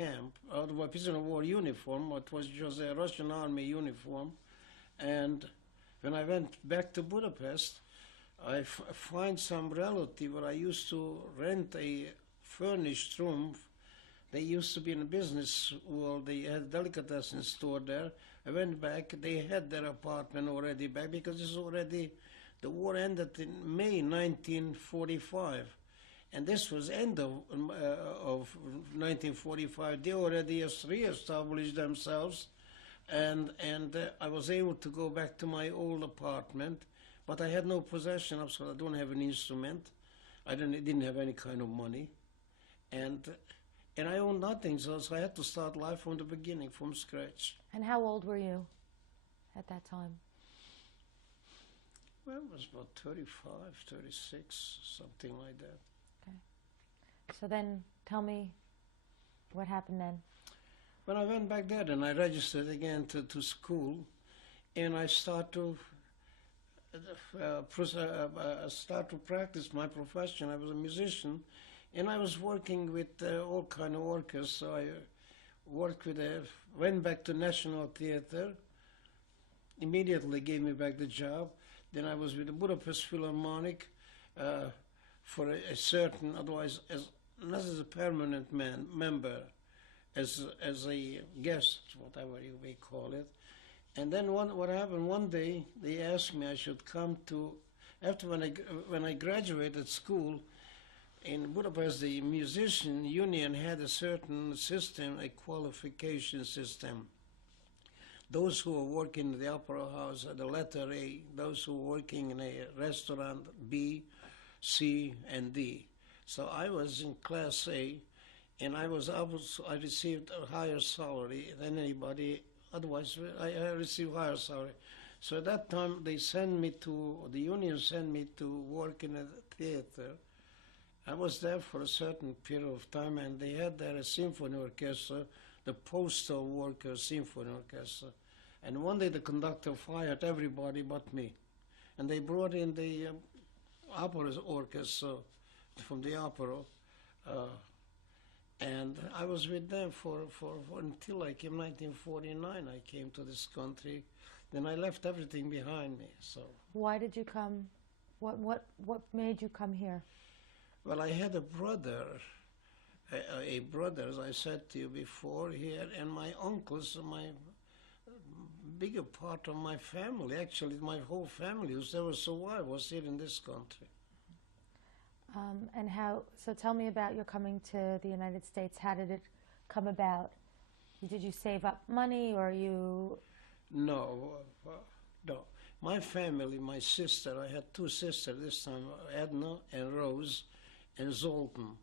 camp, out of a prisoner of war uniform. It was just a Russian army uniform. And when I went back to Budapest, I find some relative where I used to rent a furnished room. They used to be in a business world. They had a delicatessen store there. I went back. They had their apartment already back because this is already, the war ended in May 1945. And this was end of 1945. They already re-established themselves. And I was able to go back to my old apartment. But I had no possession of, so I don't have an instrument. I didn't have any kind of money. And I owned nothing, so I had to start life from the beginning, from scratch. And how old were you at that time? Well, it was about 35, 36, something like that. Okay. So then, tell me what happened then. When I went back there, then I registered again to school, and I start to practice my profession. I was a musician, and I was working with all kind of orchestras. So I worked with went back to National Theatre, immediately gave me back the job. Then I was with the Budapest Philharmonic for a certain, otherwise, not as a permanent member, as a guest, whatever you may call it. And then what happened, one day they asked me I should come to, after when I graduated school, in Budapest, the musician union had a certain system, a qualification system. Those who were working in the opera house had the letter A, those who were working in a restaurant B, C, and D. So I was in class A, and I received a higher salary than anybody. Otherwise, I received higher salary. So at that time, the union sent me to work in a theater. I was there for a certain period of time, and they had there a symphony orchestra, the Postal Workers Symphony Orchestra. And one day the conductor fired everybody but me. And they brought in the opera orchestra from the opera. And I was with them for until I came 1949. I came to this country. Then I left everything behind me. So why did you come? What made you come here? Well, I had a brother, a brother, as I said to you before, here, and my uncles, my bigger part of my family, actually my whole family who's ever survived was here in this country. So tell me about your coming to the United States. How did it come about? Did you save up money, or you? No. My family, my sister, I had two sisters this time, Edna and Rose and Zoltan.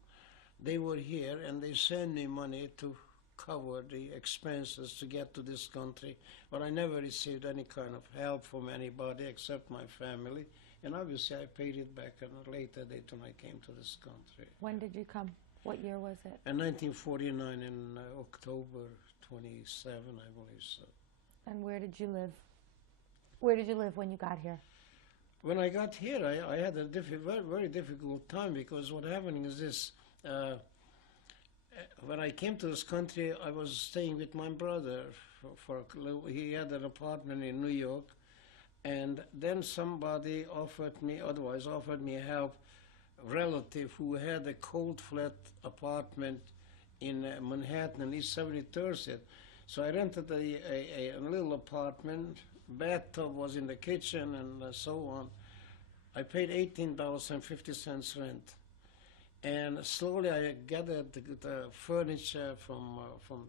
They were here, and they sent me money to cover the expenses to get to this country, but I never received any kind of help from anybody except my family. And obviously I paid it back at a later date when I came to this country. When did you come? What year was it? In 1949, in October 27, I believe so. And where did you live? Where did you live when you got here? When I got here, I had a very difficult time, because what happened is this. When I came to this country, I was staying with my brother. He had an apartment in New York. And then somebody offered me help, relative who had a cold flat apartment in Manhattan, in East 73rd Street. So I rented a little apartment. Bathtub was in the kitchen and so on. I paid $18.50 rent. And slowly I gathered the furniture from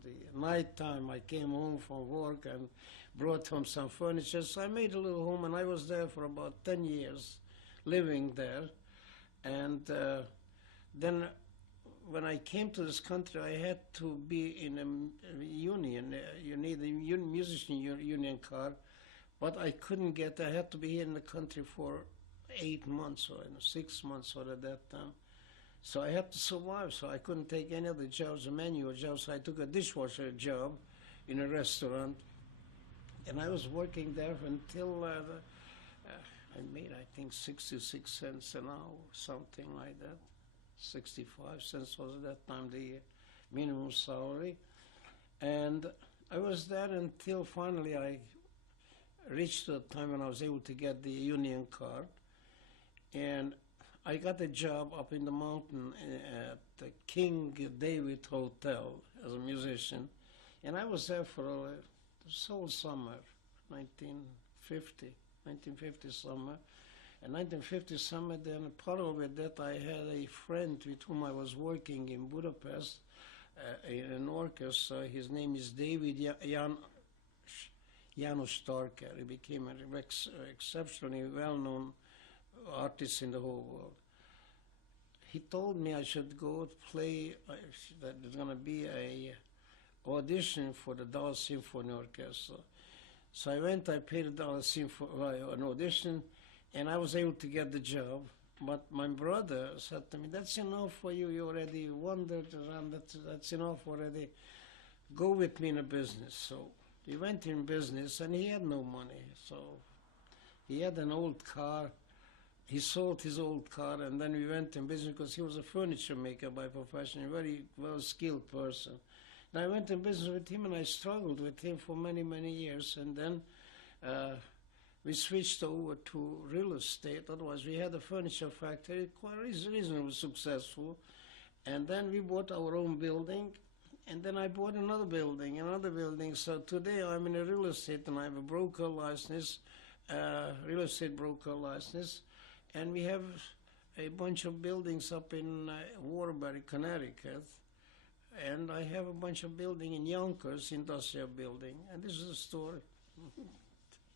the night time. I came home from work and brought home some furniture. So I made a little home, and I was there for about 10 years, living there. And then when I came to this country, I had to be in a union. You need a musician union card, but I couldn't get. I had to be here in the country for 8 months or 6 months or at that time. So I had to survive, so I couldn't take any other jobs, manual jobs. So I took a dishwasher job in a restaurant, and I was working there until I made, I think, 66 cents an hour, something like that. 65 cents was at that time the minimum salary. And I was there until finally I reached the time when I was able to get the union card. And I got a job up in the mountain at the King David Hotel as a musician. And I was there for the whole summer, 1950 summer. In 1950 summer, then part of it that I had a friend with whom I was working in Budapest in an orchestra. His name is David Janos Starker. He became an exceptionally well-known artist in the whole world. He told me I should go play, that there's going to be a audition for the Dallas Symphony Orchestra. So I went, I paid the Dallas Symphony an audition, and I was able to get the job. But my brother said to me, "That's enough for you. You already wandered around. That's enough already. Go with me in a business." So he went in business, and he had no money. So he had an old car. He sold his old car, and then we went in business because he was a furniture maker by profession, a very well-skilled person. And I went in business with him, and I struggled with him for many, many years. And then we switched over to real estate. Otherwise, we had a furniture factory, quite reasonably successful. And then we bought our own building, and then I bought another building. So today I'm in a real estate, and I have a broker license, real estate broker license. And we have a bunch of buildings up in Waterbury, Connecticut. And I have a bunch of building in Yonkers, industrial building. And this is the story.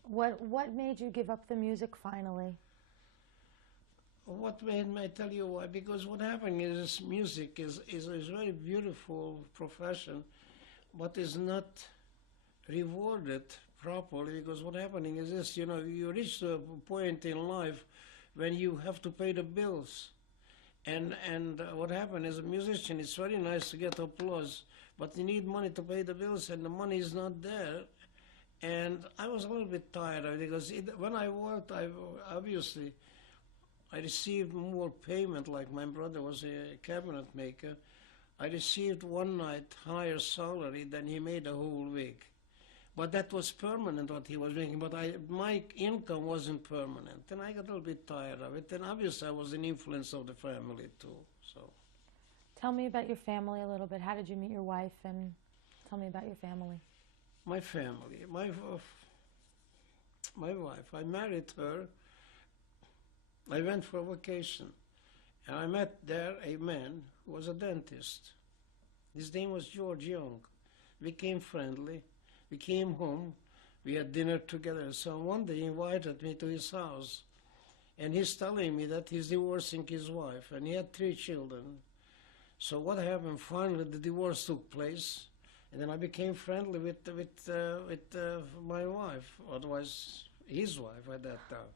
What made you give up the music finally? What made me tell you why? Because what happened is music is a very beautiful profession, but is not rewarded properly. Because what happening is this, you reach to a point in life when you have to pay the bills. And what happened as a musician, it's very nice to get applause, but you need money to pay the bills, and the money is not there. And I was a little bit tired of it, because when I worked, I received more payment, like my brother was a cabinet maker. I received one night higher salary than he made a whole week. But that was permanent, what he was making, but my income wasn't permanent. And I got a little bit tired of it, and obviously I was an influence of the family too. So, tell me about your family a little bit. How did you meet your wife, and tell me about your family. My family, my wife, I married her. I went for a vacation, and I met there a man who was a dentist. His name was George Young. We became friendly. We came home. We had dinner together. So one day he invited me to his house, and he's telling me that he's divorcing his wife, and he had 3 children. So what happened? Finally, the divorce took place. And then I became friendly with my wife, otherwise his wife at that time.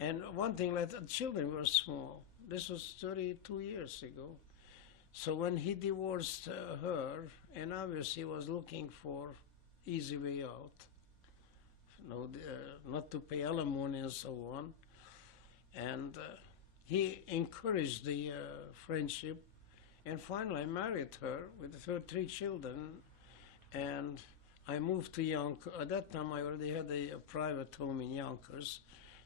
And one thing, like, the children were small. This was 32 years ago. So when he divorced her, and obviously he was looking for easy way out, not to pay alimony and so on. And he encouraged the friendship. And finally, I married her with her 3 children, and I moved to Yonkers. At that time, I already had a private home in Yonkers.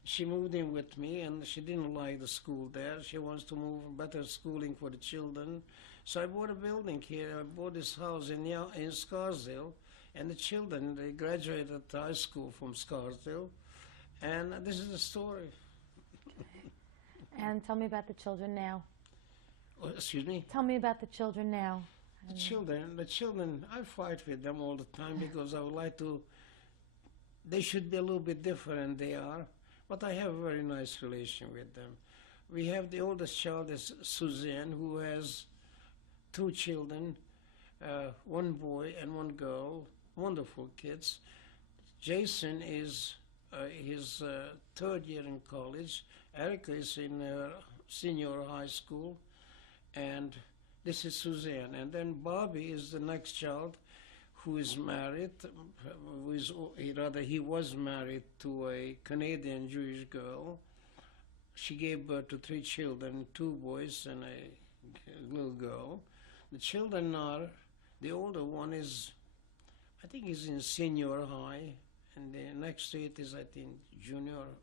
She moved in with me, and she didn't like the school there. She wants to move better schooling for the children. So I bought a building here. I bought this house in Scarsdale, and the children, they graduated high school from Scarsdale. And this is the story. And tell me about the children now. Oh, excuse me? Tell me about the children now. The children, I fight with them all the time because I would like to, they should be a little bit different than they are, but I have a very nice relation with them. We have the oldest child is Suzanne, who has 2 children, 1 boy and 1 girl, wonderful kids. Jason is his 3rd year in college. Erica is in senior high school. And this is Suzanne. And then Bobby is the next child, who is married. He was married to a Canadian Jewish girl. She gave birth to 3 children, 2 boys and a little girl. The children are, the older one is, I think he's in senior high, and the next to it is, I think, junior.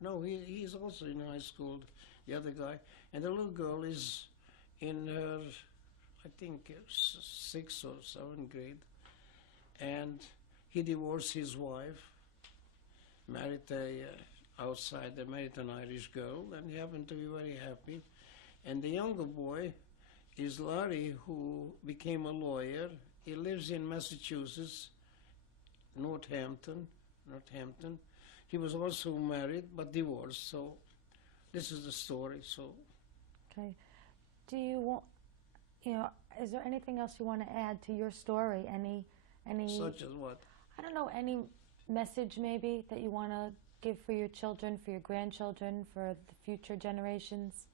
No, he's also in high school, the other guy. And the little girl is in her, I think, sixth or seventh grade. And he divorced his wife, married married an Irish girl, and he happened to be very happy. And the younger boy is Larry, who became a lawyer. He lives in Massachusetts, Northampton. He was also married but divorced. So this is the story. So Okay. Do you want, is there anything else you want to add to your story? Any such as what? I don't know, any message maybe that you want to give for your children, for your grandchildren, for the future generations?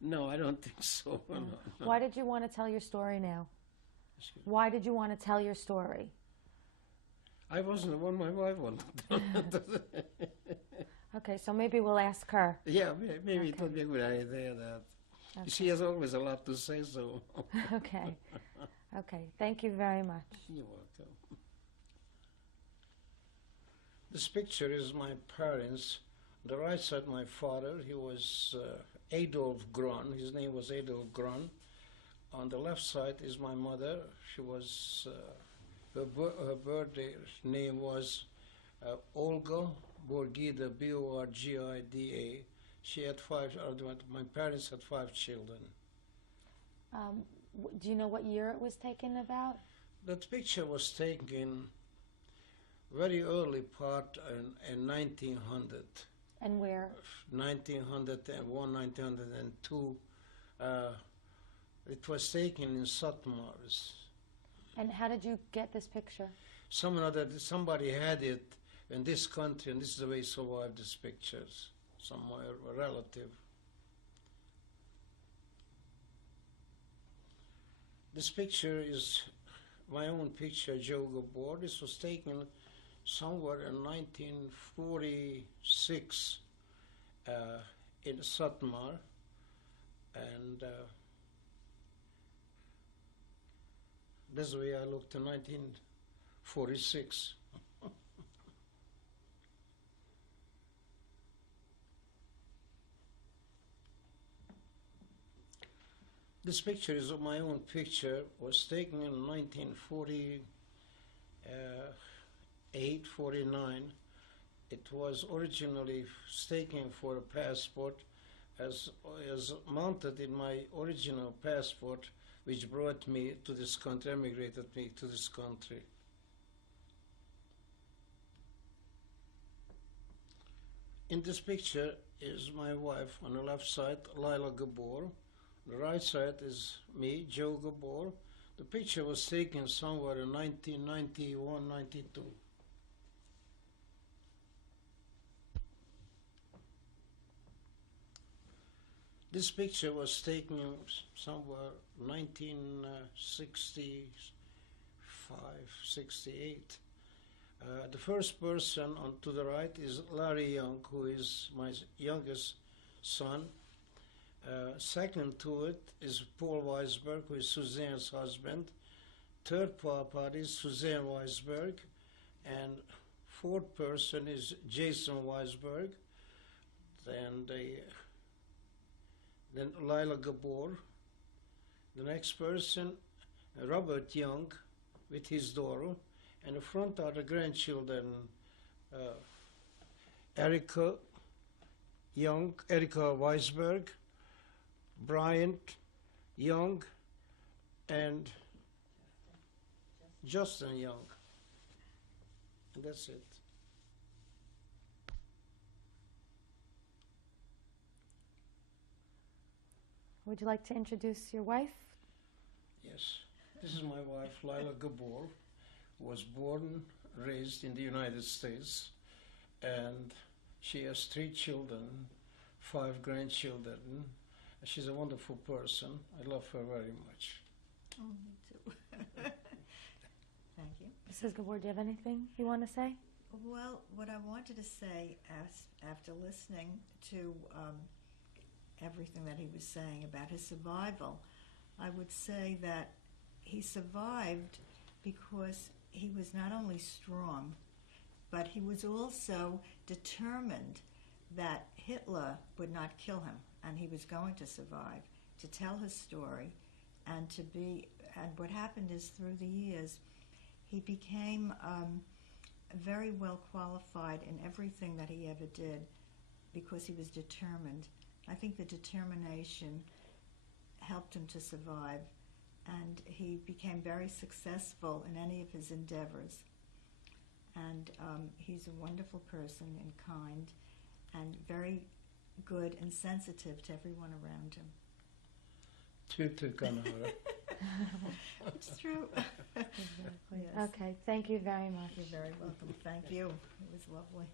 No, I don't think so. No. Why did you want to tell your story now? Excuse me. Why did you want to tell your story? I wasn't the one, my wife wanted. Okay, so maybe we'll ask her. Yeah, maybe it Okay. would be a good idea that. Okay. She has always a lot to say, so. Okay. Okay, thank you very much. You're welcome. This picture is my parents. On the right side, my father. He was Adolf Grun. His name was Adolf Grun. On the left side is my mother. She was, her birthday name was Olga Borgida, Borgida. She had my parents had 5 children. Do you know what year it was taken about? That picture was taken very early part in 1900. And where? 1901, 1902. It was taken in Satmars. And how did you get this picture? Somebody had it in this country, and this is the way he survived these pictures. Somewhere, a relative. This picture is my own picture, Joe Gabor. This was taken somewhere in 1946 in Satmar, and this is the way I looked in 1946. This picture is my own picture. Was taken in 1948, 49. It was originally taken for a passport, as mounted in my original passport, which brought me to this country, emigrated me to this country. In this picture is my wife on the left side, Lila Gabor. The right side is me, Joe Gabor. The picture was taken somewhere in 1991, 92. This picture was taken somewhere 1965, 68. The first person to the right is Larry Young, who is my youngest son. Second to it is Paul Weisberg, who is Suzanne's husband. Third part is Suzanne Weisberg. And fourth person is Jason Weisberg. Then Lila Gabor. The next person, Robert Young, with his daughter. And the front are the grandchildren, Erica Weisberg, Bryant Young, and Justin Young. And that's it. Would you like to introduce your wife? Yes. This is my wife, Lila Gabor, who was born, raised in the United States, and she has 3 children, 5 grandchildren. She's a wonderful person. I love her very much. Oh, me too. Thank you. Mrs. Gabor, do you have anything you want to say? Well, what I wanted to say after listening to everything that he was saying about his survival. I would say that he survived because he was not only strong, but he was also determined that Hitler would not kill him, and he was going to survive, to tell his story, and what happened is through the years, he became very well qualified in everything that he ever did because he was determined. I think the determination helped him to survive, and he became very successful in any of his endeavors. And he's a wonderful person and kind and very good and sensitive to everyone around him. It's true. Exactly. Yes. Okay, thank you very much. You're very welcome. Thank you. It was lovely.